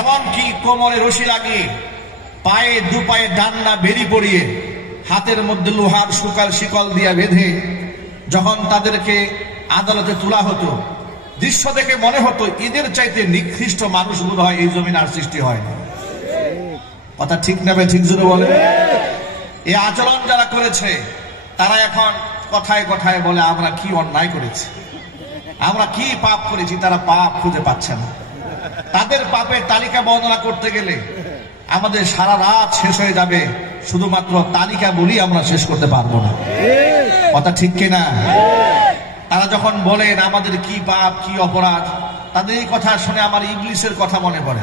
এমনকি কোমরে রশি লাগিয়ে পায়ে দুপায়ে ডান্না বেরি পরিয়ে হাতের মধ্যে লোহার শিকল দিয়ে বেঁধে যখন তাদেরকে আদালতে তোলা হতো, দৃশ্য দেখে মনে হতো এদের চাইতে নিকৃষ্ট মানুষ বোধ হয় এই জমিন আর সৃষ্টি হয় না। কথা ঠিক না? ঠিক জোরে বলে। এই আচরণ যারা করেছে তারা এখন কথায় কথায় বলে আমরা কি অন্যায় করেছি, আমরা কি পাপ করেছি, তারা পাপ খুঁজে পাচ্ছে না। তাদের পাপের তালিকা বর্ণনা করতে গেলে আমাদের সারা রাত শেষ হয়ে যাবে, শুধুমাত্র তালিকা বলি আমরা শেষ করতে পারবো না। কথা ঠিক কিনা? তারা যখন বলেন আমাদের কি পাপ কি অপরাধ, তাদের এই কথা শুনে আমার ইবলিসের কথা মনে পড়ে।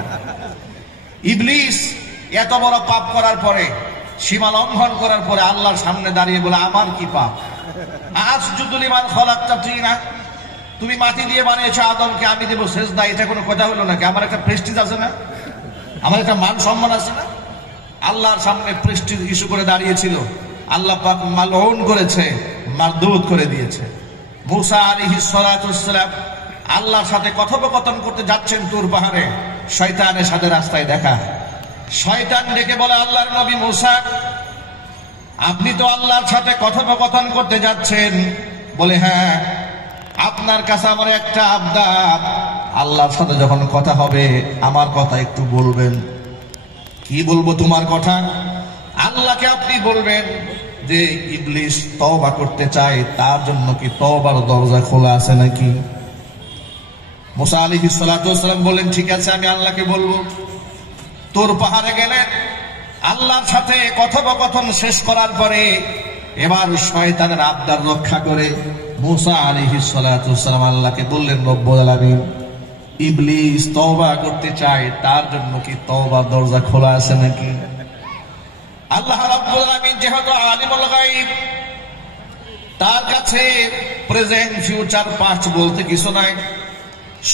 ইবলিস এত বড় পাপ করার পরে, সীমা লঙ্ঘন করার পরে আল্লাহর সামনে দাঁড়িয়ে বলে আমার কি পাপ, আসজুদু লিমান খালাকতা তিনা, তুমি মাটি দিয়ে বানিয়েছো আদমকে, আমি দেবো সেজদা, এটা কোনো কথা হলো নাকি? আমার একটা প্রেস্টিজ আছে না, আমার একটা মান সম্মান আছে না? আল্লাহর সামনে প্রেস্টিজ ইস্যু করে দাঁড়িয়েছিল, আল্লাহ পাক মালউন করেছে, মারদুদ করে দিয়েছে। মুসা আলাইহিস সালাতু ওয়াস সালাম আল্লাহর সাথে কথোপকথন করতে যাচ্ছেন তুর পাহাড়ে, শয়তানের সাথে রাস্তায় দেখা। শয়তান ডেকে বলে আল্লাহর নবী মুসা, আপনি তো আল্লাহর সাথে কথোপকথন করতে যাচ্ছেন। বলে হ্যাঁ, আপনার কাছে আমার একটা আবদার, আল্লাহর সাথে যখন কথা হবে আমার কথা একটু বলবেন। কি বলবো তোমার কথা? আল্লাহকে আপনি বলবেন যে ইবলিস তওবা করতে চায়, তার জন্য কি তওবার দরজা খোলা আছে নাকি? মুসা আলাইহিস সালাতু ওয়াস সালাম বললেন ঠিক আছে, আমি আল্লাহকে বলবো। তোর পাহাড়ে গেলেন, আল্লাহর সাথে কথোপকথন শেষ করার পরে এবার শয়তানের আবদার রক্ষা করে মুসা আলাইহিস সালাতু ওয়াস সালাম আল্লাহকে বললেন, রব্বুল আলামিন, ইবলিস তওবা করতে চায়, তার জন্য কি তওবার দরজা খোলা আছে নাকি? আল্লাহ রাব্বুল আলামিন যেহেতু আলিমুল গায়ব, তার কাছে প্রেজেন্ট ফিউচার পাস্ট বলতে কিছু নাই,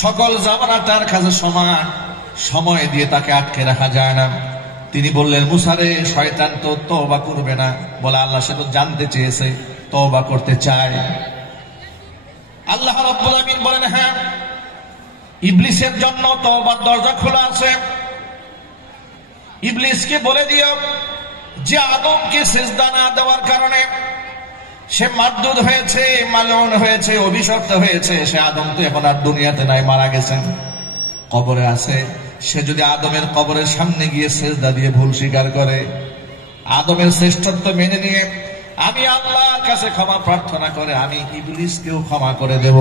সকল জামানা তার কাছে সমান, সময় দিয়ে তাকে আটকে রাখা যায় না। তিনি বললেন, মুসা রে, শয়তান তো তওবা করবে না। বলে আল্লাহ সে তো জানতে চেয়েছে তওবা করতে চায়। আল্লাহ রাব্বুল আলামিন বলেন হ্যাঁ, ইবলিসের জন্য তওবার দরজা খোলা আছে। ইবলিসকে বলে দিও যে আদমকে সিজদা না দেওয়ার কারণে সে মারদুদ হয়েছে, মালউন হয়েছে, অভিশপ্ত হয়েছে। সে আদম তো এখন আর দুনিয়াতে নাই, মারা গেছেন, কবরে আছে। সে যদি আদমের কবরের সামনে গিয়ে সিজদা দিয়ে ভুল স্বীকার করে, আদমের শ্রেষ্ঠত্ব মেনে নিয়ে আমি আল্লাহর কাছে ক্ষমা প্রার্থনা করে আমি ইবলিসকেও ক্ষমা করে দেব।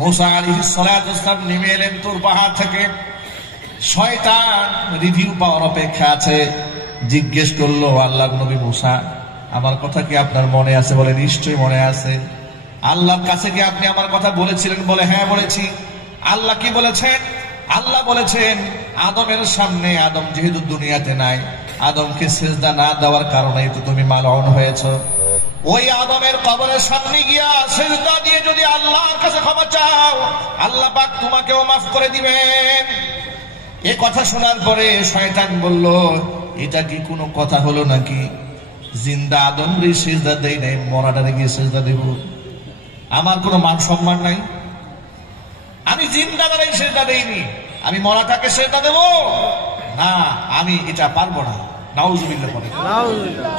মুসা আলাইহিস সালাতু ওয়াস সালাম নেমে এলেন তুর পাহাড় থেকে। শয়তান রিভিউ পাওয়ার অপেক্ষা আছে। জিজ্ঞেস করলো, আল্লাহর নবী মুসা, আমার কথা কি আপনার মনে আছে? বলে নিশ্চয়ই মনে আছে। আল্লাহর কাছে কি আপনি আমার কথা বলেছিলেন? বলে হ্যাঁ বলেছি। আল্লাহ কি বলেছেন? আল্লাহ বলেছেন আদমের সামনে, আদম যেহেতু দুনিয়াতে নাই, আদমকে সিজদা না দেওয়ার কারণেই তো তুমি মালউন হয়েছ। ওই আদমের কবরের সামনে গিয়া সিজদা দিয়ে যদি আল্লাহর কাছে ক্ষমা চাও, আল্লাহ পাক তোমাকেও মাফ করে দিবেন। এ কথা শোনার পরে শয়তান বলল, এটা কি কোনো কথা হলো নাকি? জিন্দা আদম রে সিজদা দেই নাই, মরাটারে গিয়ে সিজদা দেব? আমার কোনো মান সম্মান নাই? আমি জিন্দা দাঁড়াই সিজদা দেইনি, আমি মরাটাকে সিজদা দেব না? আমি এটা পারবো না। নাউজুবিল্লাহ পড়ে,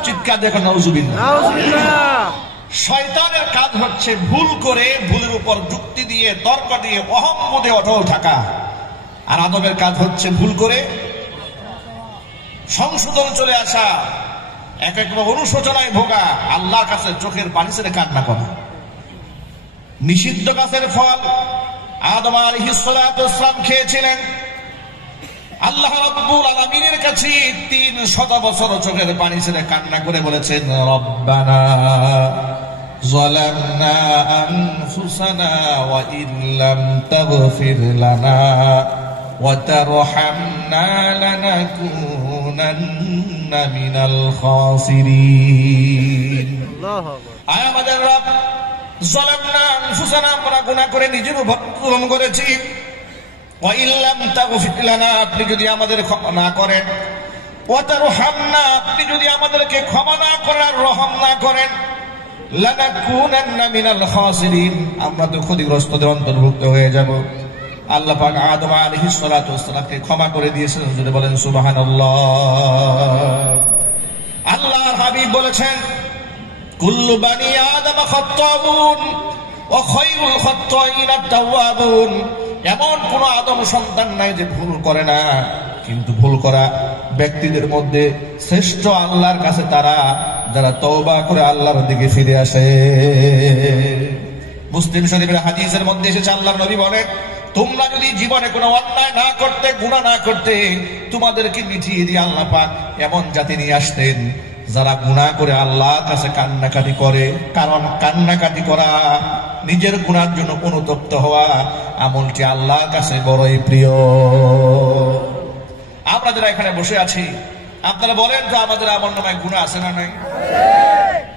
চিৎকার দেখো নাউজুবিল্লাহ। শয়তানের কাজ হচ্ছে ভুল করে ভুলের উপর যুক্তি দিয়ে, তর্ক দিয়ে, অহংবোধে অটল থাকা। আর আদমের কাজ হচ্ছে ভুল করে সংশোধন চলে আসা, এক একবার অনুশোচনায় ভোগা, আল্লাহর কাছে চোখের পানি ছেড়ে কান্না করা। নিষিদ্ধ গাছের ফল আদম আলাইহিস সালাতু ওয়াস সালাম খেয়েছিলেন। আল্লাহ রাব্বুল আলামিনের কাছে 300 বছর চোখের পানি ছেড়ে কান্না করে বলেছেন, রব্বানা যালামনা আনফুসানা ওয়া ইল্লাম তাগফির লানা ওয়া তারহামনা লানাকুনান্না মিনাল খাসিরিন। আয় আমাদের রব, যালামনা আনফুসানা, আমরা গুনাহ করে নিজের উপর জুলুম করেছি। ওয়া ইল্লাম তাগফির লানা, আপনি যদি আমাদের ক্ষমা না করেন, ওয়া তারহামনা, আপনি যদি আমাদেরকে ক্ষমা না করেন, রহম না করেন, লানাকুনান্না মিনাল খাসিরিন, আমরা তো ক্ষতিগ্রস্তদের অন্তর্ভুক্ত হয়ে যাব। আল্লাহ পাক আদম আলাইহিস সালাতু ওয়াস সালামকে ক্ষমা করে দিয়েছেন। যদি বলেন সুবহানাল্লাহ। আল্লাহর হাবিব বলেছেন কুল্লু বানি আদম খাত্তাবুন ওয়া খায়রুল খাত্তাইনা আত-তাওয়াবুন। এমন কোন আদম সন্তান নাই যে ভুল করে না, কিন্তু ভুল করা ব্যক্তিদের মধ্যে শ্রেষ্ঠ আল্লাহর কাছে তারা যারা তওবা করে আল্লাহর দিকে ফিরে আসে। মুসলিম শরীফের হাদিসের মধ্যে এসেছে আল্লাহর নবী বলেন, তোমরা যদি জীবনে কোনো অন্যায় না করতে, গুনাহ না করতে, তোমাদেরকে মিটিয়ে দিয়ে আল্লাহ পাক এমন জাতি নিয়ে আসতেন যারা গুনাহ করে আল্লাহর কাছে কান্নাকাটি করে। কারণ কান্নাকাটি করা, নিজের গুনার জন্য অনুতপ্ত হওয়া আমলটি আল্লাহর কাছে বড়ই প্রিয়। আমরা যারা এখানে বসে আছি, আপনারা বলেন তো আমাদের আমলনামায় গুনাহ আছে না নাই?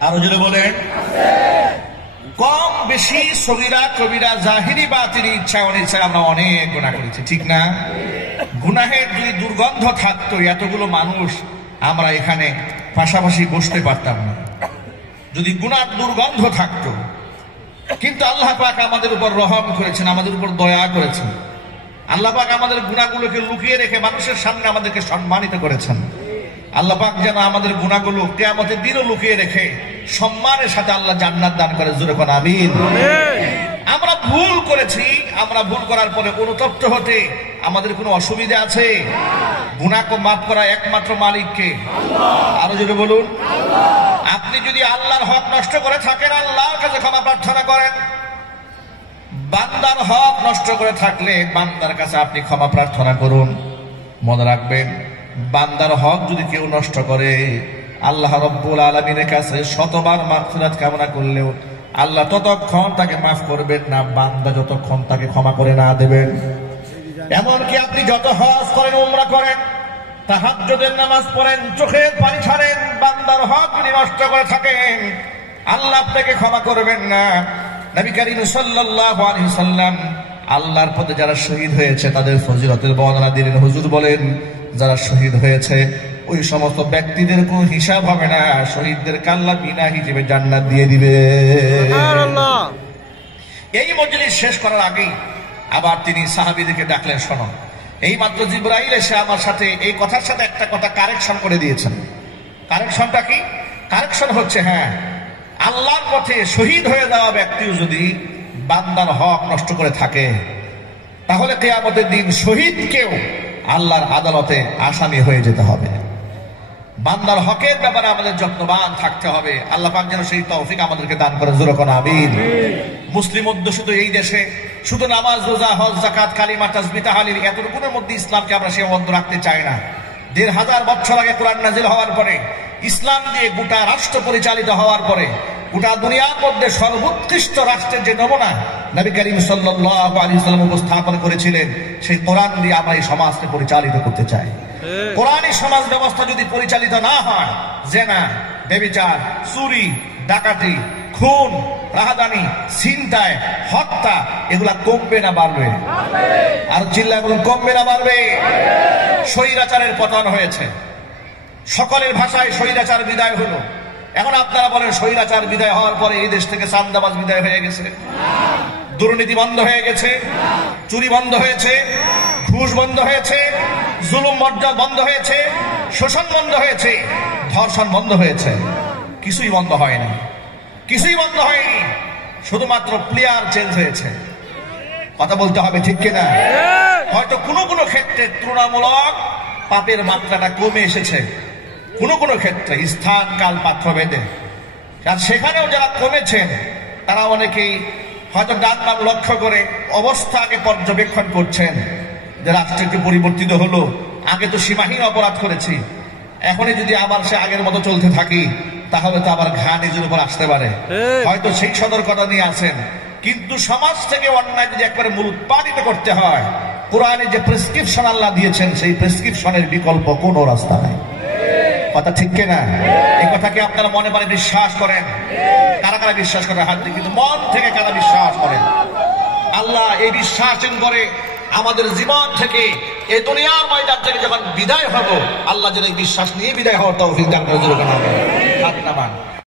আরো জোরে বলেন। কম বেশি সগীরা কবিরা জাহিরি বাতিনি ইচ্ছা অনিচ্ছা আমরা অনেক গুনাহ করেছি, ঠিক না? গুনাহের যদি দুর্গন্ধ থাকতো এতগুলো মানুষ আমরা এখানে পাশাপাশি বসতে পারতাম না, যদি গুনার দুর্গন্ধ থাকতো। কিন্তু আল্লাহ পাক আমাদের উপর রহম করেছেন, আমাদের উপর দয়া করেছেন। আল্লাহ পাক আমাদের গুনাহগুলোকে লুকিয়ে রেখে মানুষের সামনে আমাদেরকে সম্মানিত করেছেন। আল্লাহ পাক যেন আমাদের গুনাহগুলো কিয়ামতের দিনও লুকিয়ে রেখে সম্মানের সাথে আল্লাহ জান্নাত দান করে। জোরে কোন আমিন। আমরা ভুল করেছি, আমরা ভুল করার পরে অনুতপ্ত হতে আমাদের কোনো অসুবিধা আছে? গুনাহকে মাফ করা একমাত্র মালিককে। আরো জোরে বলুন। আপনি যদি আল্লাহর হক নষ্ট করে থাকেন, আল্লাহর কাছে ক্ষমা প্রার্থনা করেন। বান্দার হক নষ্ট করে থাকলে বান্দার কাছে আপনি ক্ষমা প্রার্থনা করুন। মনে রাখবেন, বান্দার হক যদি কেউ নষ্ট করে, আল্লাহ রব্বুল আলামিনের কাছে শতবার মাগফিরাত কামনা করলেও আল্লাহ ততক্ষণ তাকে মাফ করবেন না, বান্দা যতক্ষণ তাকে ক্ষমা করে না দেবেন। এমনকি আপনি যত হজ করেন, উমরা করেন, তাহাজ্জুদের নামাজ পড়েন, চোখের পানি ছাড়েন, বান্দার হক যদি নষ্ট করে থাকেন আল্লাহ আপনাকে ক্ষমা করবেন না। নবী করিম সাল্লাল্লাহু আলাইহি সাল্লাম আল্লাহর পথে যারা শহীদ হয়েছে তাদের ফজিলতের বর্ণনা দিলেন। হুজুর বলেন, যারা শহীদ হয়েছে ওই সমস্ত ব্যক্তিদের কোনো হিসাব হবে না, শহীদদেরকে আল্লাহ বিনা হিসেবে জান্নাত দিয়ে দিবে। এই মজলিস শেষ করার আগেই আবার তিনি সাহাবীদেরকে ডাকলেন, শোনো, এই মাত্র জিবরাইল এসে আমার সাথে এই কথার সাথে একটা কথা কারেকশন করে দিয়েছেন। কারেকশনটা কি? কারেকশন হচ্ছে, হ্যাঁ, আল্লাহর পথে শহীদ হয়ে যাওয়া ব্যক্তিও যদি বান্দার হক নষ্ট করে থাকে তাহলে কিয়ামতের দিন শহীদকেও আল্লাহর আদালতে আসামি হয়ে যেতে হবে। বান্দার হকের ব্যাপারে আমাদের যত্নবান থাকতে হবে। আল্লাহ পাক যেন সেই তৌফিক আমাদেরকে দান করে। জোরে কোন আমিন। মুসলিম অধ্যুষিত এই দেশে শুধু নামাজ, রোজা, হজ, যাকাত, কালিমা, তাসবিহ, তাহলিল এতটুকুর মধ্যে ইসলামকে আমরা সীমাবদ্ধ রাখতে চাই না। ১,৫০০ বছর আগে কোরআন নাজিল হওয়ার পরে, ইসলাম দিয়ে গোটা রাষ্ট্র পরিচালিত হওয়ার পরে, গোটা দুনিয়ার মধ্যে সর্বোৎকৃষ্ট রাষ্ট্রের যে নমুনা নবী করিম সাল্লাল্লাহু আলাইহি ওয়াসাল্লাম উপস্থাপন করেছিলেন, সেই কোরআন দিয়ে আমরা এই সমাজকে পরিচালিত করতে চাই। কোরআনী সমাজ ব্যবস্থা যদি পরিচালিত না হয়, জেনা, ব্যভিচার, চুরি, ডাকাতি, খুন, রাহাজানি, ছিনতাই, হত্যা এগুলা কমবে না বাড়বে? আর চিল্লায় বলুন, কমবে না বাড়বে? স্বৈরাচারের পতন হয়েছে, সকলের ভাষায় স্বৈরাচার বিদায় হলো। এখন আপনারা বলেন, স্বৈরাচার বিদায় হওয়ার পরে এই দেশ থেকে চাঁদাবাজ বিদায় হয়ে গেছে, দুর্নীতি বন্ধ হয়ে গেছে, চুরি বন্ধ হয়েছে, ঘুষ বন্ধ হয়েছে, জুলুম বন্ধ হয়েছে, শোষণ বন্ধ হয়েছে, ধর্ষণ বন্ধ হয়েছে? কিছুই বন্ধ হয়নি, কিছুই বন্ধ হয়নি। শুধুমাত্র প্লেয়ার চেঞ্জ হয়েছে। কথা বলতে হবে, ঠিক কিনা? হয়তো কোনো কোনো ক্ষেত্রে তুলনামূলক পাপের মাত্রাটা কমে এসেছে, কোনো কোনো ক্ষেত্রে স্থান কাল পাত্র ভেদে। আর সেখানেও যারা কমেছেন তারা অনেকেই হয়তো ডান বাম লক্ষ্য করে অবস্থাকে পর্যবেক্ষণ করছেন যে রাষ্ট্র একটু পরিবর্তিত হলো, আগে তো সীমাহীন অপরাধ করেছি, এখনই যদি আবার সে আগের মতো চলতে থাকি তাহলে তো আবার ঘা নিজের উপর আসতে পারে। হয়তো সেই সতর্কতা নিয়ে আছেন। কিন্তু সমাজ থেকে অন্যায় যদি একবারে মূলোৎপাটিত করতে হয়, কোরআনে যে প্রেসক্রিপশন আল্লাহ দিয়েছেন সেই প্রেসক্রিপশনের বিকল্প কোনো রাস্তা নাই। কথা ঠিক কিনা? এই কথাকে আপনারা মনে মনে বিশ্বাস করেন? কারা কারা বিশ্বাস করেন হাত দিয়ে? কিন্তু মন থেকে কারা বিশ্বাস করেন? আল্লাহ এই বিশ্বাস করে আমাদের জীবন থেকে, এই দুনিয়ার ময়দান থেকে যখন বিদায় হব, আল্লাহ যেন এই বিশ্বাস নিয়ে বিদায় হওয়ার তৌফিক দান করে।